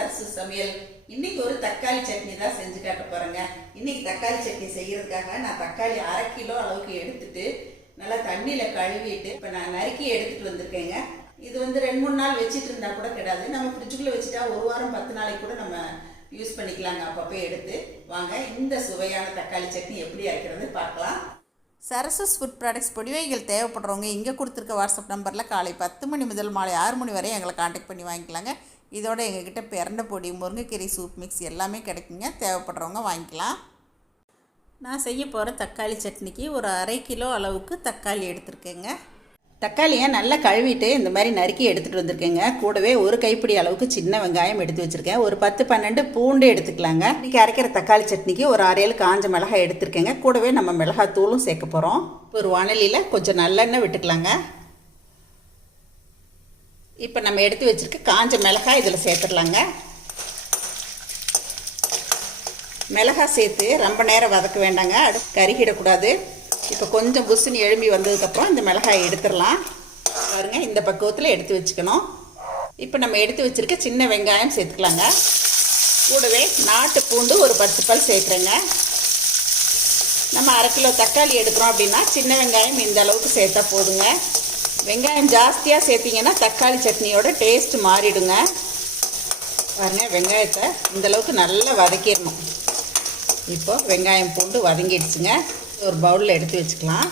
சரசு சமையல். இன்னைக்கு ஒரு தக்காளி சட்னி தான் செஞ்சு காட்ட போறேங்க. இன்னைக்கு தக்காளி சட்னி செய்யறதுக்காக நான் தக்காளி அரை கிலோ அளவுக்கு எடுத்துட்டு நல்லா தண்ணியில கழுவிட்டு இப்போ நான் நறுக்கி எடுத்துட்டு வந்திருக்கேங்க. இது வந்து ரெண்டு மூணு நாள் வச்சுட்டு இருந்தா கூட கிடையாது நம்ம ஃப்ரிட்ஜுக்குள்ள வச்சுட்டா ஒரு வாரம் பத்து நாளைக்கு கூட நம்ம யூஸ் பண்ணிக்கலாங்க. அப்பப்போ எடுத்து. வாங்க இந்த சுவையான தக்காளி சட்னி எப்படி அரைக்கிறது பார்க்கலாம். சரசஸ் ஃபுட் ப்ராடக்ட்ஸ் பொடிவைகள் தேவைப்படுறவங்க இங்கே கொடுத்துருக்க வாட்ஸ்அப் நம்பரில் காலை பத்து மணி முதல் மாலை ஆறு மணி வரை எங்களை காண்டாக்ட் பண்ணி வாங்கிக்கலாங்க. இதோட எங்ககிட்ட பிறண்ட பொடி முருங்கைக்கீரை சூப் மிக்ஸ் எல்லாமே கிடைக்குங்க. தேவைப்படுறவங்க வாங்கிக்கலாம். நான் செய்ய போகிற தக்காளி சட்னிக்கு ஒரு அரை கிலோ அளவுக்கு தக்காளி எடுத்திருக்கேங்க. தக்காளியை நல்லா கழுவிட்டு இந்த மாதிரி நறுக்கி எடுத்துகிட்டு வந்திருக்கேங்க. கூடவே ஒரு கைப்பிடி அளவுக்கு சின்ன வெங்காயம் எடுத்து வச்சுருக்கேன். ஒரு பத்து பன்னெண்டு பூண்டு எடுத்துக்கலாங்க. இன்றைக்கி அரைக்கிற தக்காளி சட்னிக்கு ஒரு அரையல் காஞ்ச மிளகாய் எடுத்திருக்கேங்க. கூடவே நம்ம மிளகாய் தூளும் சேர்க்க போகிறோம் ஒரு வானலியில் கொஞ்சம் நல்லெண்ணெய் விட்டுக்கலாங்க. இப்போ நம்ம எடுத்து வச்சுருக்க காஞ்ச மிளகாய் இதில் சேர்த்துடலாங்க. மிளகாய் சேர்த்து ரொம்ப நேரம் வதக்க வேண்டாங்க. அடு கருகிடக்கூடாது. இப்போ கொஞ்சம் புசுன்னு எழும்பி வந்ததுக்கப்புறம் இந்த மிளகாயை எடுத்துடலாம். பாருங்க இந்த பக்குவத்தில் எடுத்து வச்சுக்கணும். இப்போ நம்ம எடுத்து வச்சுருக்க சின்ன வெங்காயம் சேர்த்துக்கலாங்க. கூடவே நாட்டு பூண்டு ஒரு பத்து பல் சேர்க்குறேங்க. நம்ம அரை கிலோ தக்காளி எடுக்கிறோம் அப்படின்னா சின்ன வெங்காயம் இந்த அளவுக்கு சேர்த்தா போதுங்க. வெங்காயம் ஜாஸ்தியாக சேர்த்திங்கன்னா தக்காளி சட்னியோட டேஸ்ட் மாறிடுங்க. பாருங்கள் வெங்காயத்தை இந்தளவுக்கு நல்லா வதக்கிடணும். இப்போ வெங்காயம் பூண்டு வதங்கிடுச்சுங்க. ஒரு பவுலில் எடுத்து வச்சுக்கலாம்.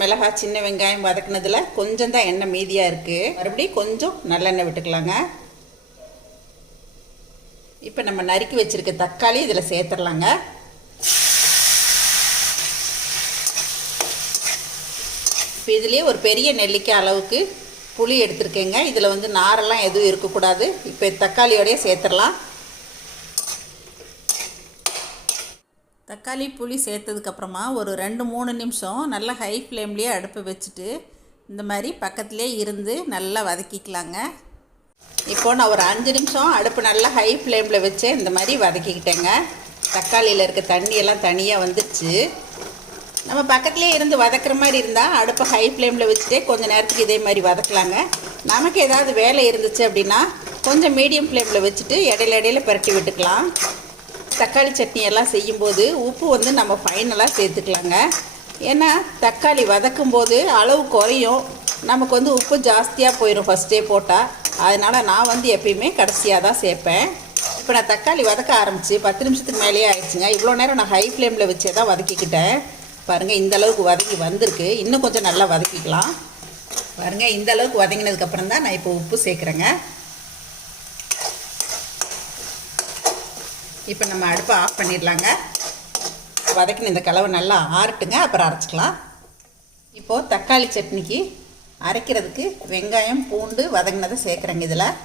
மிளகாய் சின்ன வெங்காயம் வதக்குனதில் கொஞ்சம் தான் எண்ணெய் மீதியாக இருக்குது மறுபடியும் கொஞ்சம் நல்லெண்ணெய் விட்டுக்கலாங்க. இப்போ நம்ம நறுக்கி வச்சுருக்க தக்காளி இதில் சேர்த்துடலாங்க. இப்போ இதுலேயே ஒரு பெரிய நெல்லிக்காய் அளவுக்கு புளி எடுத்திருக்கேங்க. இதில் வந்து நாரெல்லாம் எதுவும் இருக்கக்கூடாது. இப்போ தக்காளியோடய சேர்த்துடலாம். தக்காளி புளி சேர்த்ததுக்கப்புறமா ஒரு ரெண்டு மூணு நிமிஷம் நல்லா ஹை ஃப்ளேம்லேயே அடுப்பு வச்சுட்டு இந்த மாதிரி பக்கத்துலேயே இருந்து நல்லா வதக்கிக்கலாங்க. இப்போ நான் ஒரு அஞ்சு நிமிஷம் அடுப்பு நல்லா ஹை ஃப்ளேமில் வச்சு இந்த மாதிரி வதக்கிக்கிட்டேங்க. தக்காளியில் இருக்க தண்ணியெல்லாம் தனியாக வந்துடுச்சு நம்ம பக்கத்துலேயே இருந்து வதக்குற மாதிரி இருந்தால் அடுப்பை ஹை ஃப்ளேமில் வச்சுட்டே கொஞ்சம் நேரத்துக்கு இதே மாதிரி வதக்கலாங்க. நமக்கு ஏதாவது வேலை இருந்துச்சு அப்படின்னா கொஞ்சம் மீடியம் ஃப்ளேமில் வச்சுட்டு இடையில இடையில பரட்டி விட்டுக்கலாம். தக்காளி சட்னி எல்லாம் செய்யும்போது உப்பு வந்து நம்ம ஃபைனலாக சேர்த்துக்கலாங்க. ஏன்னா தக்காளி வதக்கும் போது அளவு குறையும். நமக்கு வந்து உப்பு ஜாஸ்தியாக போயிடும் ஃபஸ்ட்டே போட்டால் அதனால் நான் வந்து எப்பயுமே கடைசியாக தான் சேர்ப்பேன். இப்போ நான் தக்காளி வதக்க ஆரம்பித்து பத்து நிமிஷத்துக்கு மேலேயே ஆயிடுச்சுங்க. இவ்வளோ நேரம் நான் ஹை ஃப்ளேமில் வச்சே தான் வதக்கிக்கிட்டேன். பாருங்கள் இந்த அளவுக்கு வதக்கி வந்திருக்கு. இன்னும் கொஞ்சம் நல்லா வதக்கிக்கலாம். பாருங்கள் இந்த அளவுக்கு வதங்கினதுக்கப்புறம் தான் நான் இப்போ உப்பு சேர்க்குறேங்க. இப்போ நம்ம அடுப்பை ஆஃப் பண்ணிடலாங்க. வதக்கின இந்த கலவை நல்லா ஆறட்டுங்க அப்புறம் அரைச்சிக்கலாம். இப்போது தக்காளி சட்னிக்கு அரைக்கிறதுக்கு வெங்காயம் பூண்டு வதங்கினதை சேர்க்குறேங்க இதில்.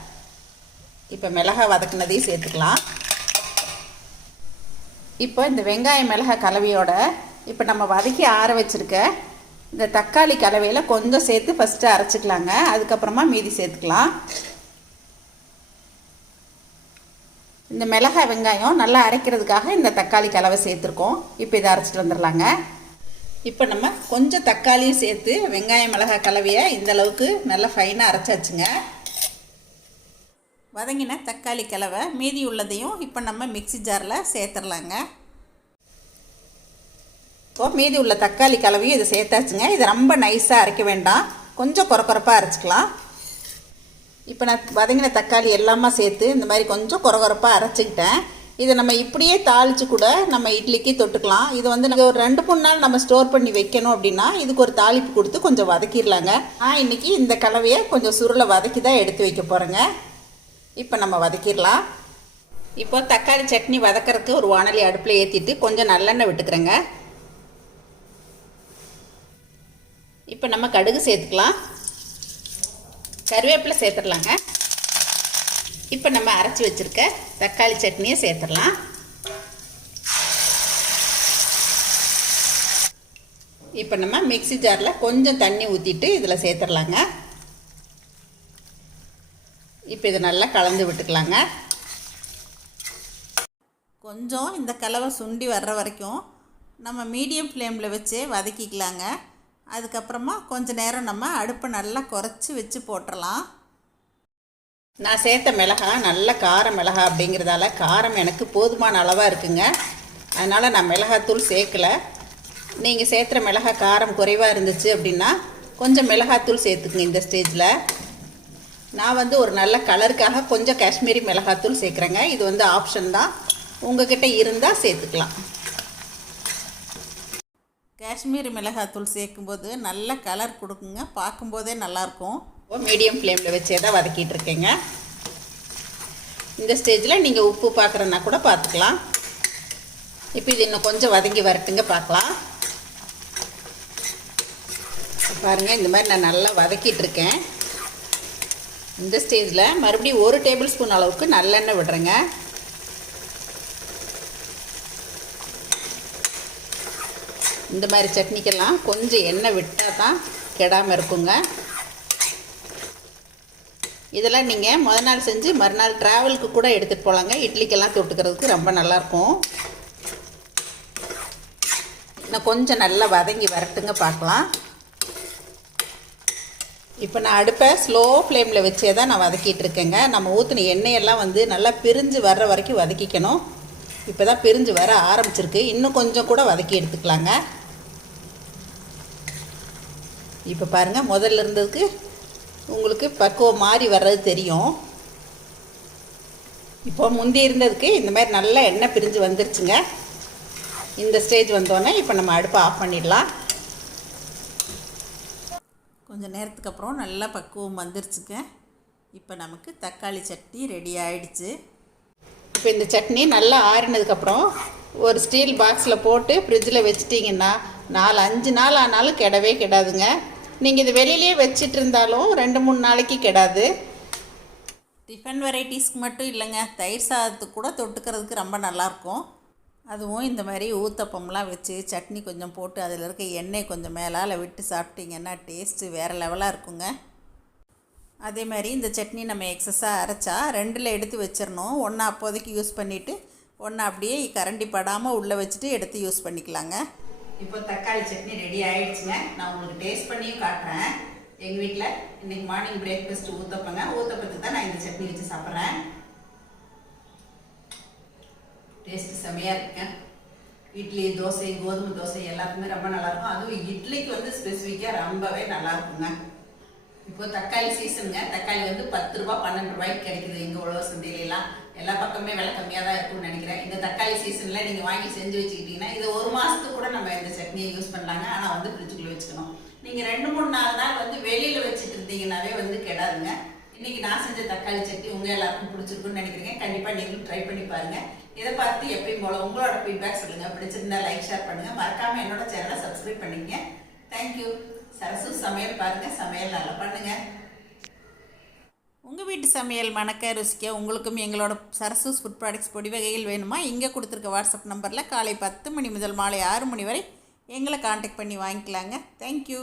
இப்போ மிளகாய் வதக்கினதையும் சேர்த்துக்கலாம். இப்போ இந்த வெங்காயம் மிளகாய் கலவையோட இப்போ நம்ம வதக்கி ஆற வச்சுருக்க இந்த தக்காளி கலவையில் கொஞ்சம் சேர்த்து ஃபஸ்ட்டு அரைச்சிக்கலாங்க. அதுக்கப்புறமா மீதி சேர்த்துக்கலாம். இந்த மிளகாய் வெங்காயம் நல்லா அரைக்கிறதுக்காக இந்த தக்காளி கலவை சேர்த்துருக்கோம். இப்போ இதை அரைச்சிட்டு வந்துடலாங்க. இப்போ நம்ம கொஞ்சம் தக்காளியும் சேர்த்து வெங்காயம் மிளகாய் கலவையை இந்தளவுக்கு நல்லா ஃபைனாக அரைச்சாச்சுங்க. வதங்கின தக்காளி கலவை மீதி உள்ளதையும் இப்போ நம்ம மிக்சி ஜாரில் சேர்த்துடலாங்க. ஸோ மீதி உள்ள தக்காளி கலவையும் இதை சேர்த்தாச்சுங்க. இதை ரொம்ப நைஸாக அரைக்க வேண்டாம். கொஞ்சம் குறக்குறப்பாக அரைச்சிக்கலாம். இப்போ நான் வதங்கின தக்காளி எல்லாமே சேர்த்து இந்த மாதிரி கொஞ்சம் குறகுறப்பாக அரைச்சிக்கிட்டேன். இதை நம்ம இப்படியே தாளித்து கூட நம்ம இட்லிக்கு தொட்டுக்கலாம். இது வந்து நாங்கள் ஒரு ரெண்டு மூணு நாள் நம்ம ஸ்டோர் பண்ணி வைக்கணும் அப்படின்னா இதுக்கு ஒரு தாளிப்பு கொடுத்து கொஞ்சம் வதக்கிடலாங்க. நான் இன்றைக்கி இந்த கலவையை கொஞ்சம் சுருளை வதக்கி தான் எடுத்து வைக்க போகிறேங்க இப்போ நம்ம வதக்கிடலாம். இப்போ தக்காளி சட்னி வதக்கிறதுக்கு ஒரு வானலி அடுப்பில் ஏற்றிட்டு கொஞ்சம் நல்லெண்ணெய் விட்டுக்கிறேங்க. இப்போ நம்ம கடுகு சேர்த்துக்கலாம். கருவேப்பிலை சேர்த்துடலாங்க. இப்போ நம்ம அரைச்சி வச்சுருக்க தக்காளி சட்னியை சேர்த்துடலாம். இப்போ நம்ம மிக்சி ஜாரில் கொஞ்சம் தண்ணி ஊற்றிட்டு இதில் சேர்த்துடலாங்க. இப்போ இதை நல்லா கலந்து விட்டுக்கலாங்க. கொஞ்சம் இந்த கலவை சுண்டி வர்ற வரைக்கும் நம்ம மீடியம் ஃப்ளேமில் வச்சு வதக்கிக்கலாங்க. அதுக்கப்புறமா கொஞ்ச நேரம் நம்ம அடுப்பை நல்லா குறைச்சி வச்சு போட்டுடலாம் நான் சேர்த்த மிளகா நல்ல கார மிளகா அப்படிங்கிறதால காரம் எனக்கு போதுமான அளவாக இருக்குங்க. அதனால் நான் மிளகாத்தூள் சேர்க்கலை. நீங்கள் சேர்த்துற மிளகா காரம் குறைவாக இருந்துச்சு அப்படின்னா கொஞ்சம் மிளகாத்தூள் சேர்த்துக்குங்க இந்த ஸ்டேஜில். நான் வந்து ஒரு நல்ல கலருக்காக கொஞ்சம் காஷ்மீரி மிளகாத்தூள் சேர்க்குறேங்க. இது வந்து ஆப்ஷன் தான். உங்ககிட்ட இருந்தால் சேர்த்துக்கலாம். காஷ்மீரி மிளகாத்தூள் சேர்க்கும்போது நல்ல கலர் கொடுக்குங்க. பார்க்கும்போதே நல்லாயிருக்கும். மீடியம் ஃப்ளேமில் வச்சே தான் வதக்கிட்டு இருக்கேங்க. இந்த ஸ்டேஜில் நீங்கள் உப்பு பார்க்குறன்னா கூட பார்த்துக்கலாம். இப்போ இது இன்னும் கொஞ்சம் வதங்கி வரட்டுங்க பார்க்கலாம். பாருங்கள் இந்த மாதிரி நான் நல்லா வதக்கிட்டு இருக்கேன். இந்த ஸ்டேஜில் மறுபடியும் ஒரு டேபிள் ஸ்பூன் அளவுக்கு நல்லெண்ணெய் விடுறேங்க. இந்த மாதிரி சட்னிக்கெல்லாம் கொஞ்சம் எண்ணெய் விட்டால் தான் கெடாமல் இருக்குங்க. இதெல்லாம் நீங்கள் முத நாள் செஞ்சு மறுநாள் ட்ராவலுக்கு கூட எடுத்துகிட்டு போகலாங்க இட்லிக்கெல்லாம் தொட்டுக்கிறதுக்கு ரொம்ப நல்லாயிருக்கும். இன்னும் கொஞ்சம் நல்லா வதங்கி வரட்டுங்க பார்க்கலாம். இப்போ நான் அடுப்பை ஸ்லோ ஃப்ளேமில் வச்சே தான் நான் வதக்கிட்டு இருக்கேங்க நம்ம ஊற்றின எண்ணெயெல்லாம் வந்து நல்லா பிரிஞ்சு வர்ற வரைக்கும் வதக்கிக்கணும். இப்போ தான் பிரிஞ்சு வர ஆரம்பிச்சிருக்கு. இன்னும் கொஞ்சம் கூட வதக்கி எடுத்துக்கலாங்க. இப்போ பாருங்கள் முதல்ல இருந்ததுக்கு உங்களுக்கு பக்குவம் மாறி வர்றது தெரியும். இப்போ முந்தி இருந்ததுக்கு இந்த மாதிரி நல்லா எண்ணெய் பிரிஞ்சு வந்துருச்சுங்க. இந்த ஸ்டேஜ் வந்தோடனே இப்போ நம்ம அடுப்பை ஆஃப் பண்ணிடலாம். கொஞ்சம் நேரத்துக்கு அப்புறம் நல்லா பக்குவம் வந்துருச்சுங்க. இப்போ நமக்கு தக்காளி சட்னி ரெடி ஆயிடுச்சு. இப்போ இந்த சட்னி நல்லா ஆறினதுக்கப்புறம் ஒரு ஸ்டீல் பாக்ஸில் போட்டு ஃப்ரிட்ஜில் வச்சிட்டிங்கன்னா நாலு அஞ்சு நாள் ஆனாலும் கெடவே கெடாதுங்க. நீங்கள் இது வெளியிலே வச்சிட்டு இருந்தாலும் ரெண்டு மூணு நாளைக்கு கெடாது. டிஃபன் வெரைட்டிஸ்க்கு மட்டும் இல்லைங்க. தயிர் சாதத்துக்கு கூட தொட்டுக்கிறதுக்கு ரொம்ப நல்லாயிருக்கும். அதுவும் இந்த மாதிரி ஊத்தப்பம்லாம் வச்சு சட்னி கொஞ்சம் போட்டு அதில் இருக்க எண்ணெய் கொஞ்சம் மேலால் விட்டு சாப்பிட்டிங்கன்னா டேஸ்ட்டு வேறு லெவலாக இருக்குங்க. அதே மாதிரி இந்த சட்னி நம்ம எக்ஸஸாக அரைச்சா ரெண்டில் எடுத்து வச்சிடணும். ஒன்று அப்போதைக்கு யூஸ் பண்ணிவிட்டு ஒன்று அப்படியே கரண்டி படாமல் உள்ளே வச்சுட்டு எடுத்து யூஸ் பண்ணிக்கலாங்க. இப்போ தக்காளி சட்னி ரெடி ஆயிடுச்சுங்க. நான் உங்களுக்கு டேஸ்ட் பண்ணியும் காட்டுறேன். எங்கள் வீட்டில் இன்னைக்கு மார்னிங் பிரேக்ஃபாஸ்ட் ஊத்தப்பங்க. ஊத்தப்பத்துக்கு தான் நான் இந்த சட்னி வச்சு சாப்பிட்றேன். டேஸ்ட் செமையாக இருக்குங்க. இட்லி தோசை கோதுமை தோசை எல்லாத்துக்குமே ரொம்ப நல்லா இருக்கும் அதுவும் இட்லிக்கு வந்து ஸ்பெசிஃபிக்காக ரொம்பவே நல்லா இருக்குங்க இப்போ தக்காளி சீசனுங்க தக்காளி வந்து பத்து ரூபா பன்னெண்டு ரூபாய்க்கு கிடைக்குது. எங்கள் உழவர் சந்தையிலலாம். எல்லா பக்கமே விலை கம்மியாக தான் இருக்கும்னு நினைக்கிறேன். இந்த தக்காளி சீசனில் நீங்கள் வாங்கி செஞ்சு வச்சுக்கிட்டீங்கன்னா இது ஒரு மாதத்துக்கு கூட நம்ம இந்த சட்னியை யூஸ் பண்ணலாங்க. ஆனால் வந்து ஃப்ரிட்ஜுக்குள்ளே வச்சுக்கணும். நீங்கள் ரெண்டு மூணு நாலு நாள் வந்து வெளியில் வச்சுட்டு இருந்தீங்கன்னாவே வந்து கெடாதுங்க. இன்றைக்கி நான் செஞ்ச தக்காளி சட்னி உங்கள் எல்லாருக்கும் பிடிச்சிருக்குன்னு நினைக்கிறீங்க. கண்டிப்பாக நீங்களும் ட்ரை பண்ணி பாருங்கள் இதை பார்த்து எப்பயும் போல உங்களோட ஃபீட்பேக் சொல்லுங்கள் பிடிச்சிருந்தா லைக் ஷேர் பண்ணுங்கள் மறக்காமல் என்னோட சேனலை சப்ஸ்கிரைப் பண்ணிக்கங்க. தேங்க்யூ சரசு சமையல் பாருங்கள் சமையல் நல்லா பண்ணுங்கள் உங்கள் வீட்டு சமையல் மணக்க ருசிக்க உங்களுக்கும் எங்களோட சரசூஸ் ஃபுட் ப்ராடக்ட்ஸ் பொடி வகையில் வேணுமா? இங்கே கொடுத்துருக்க வாட்ஸ்அப் நம்பரில் காலை பத்து மணி முதல் மாலை ஆறு மணி வரை எங்களை காண்டாக்ட் பண்ணி வாங்கிக்கலாங்க. தேங்க்யூ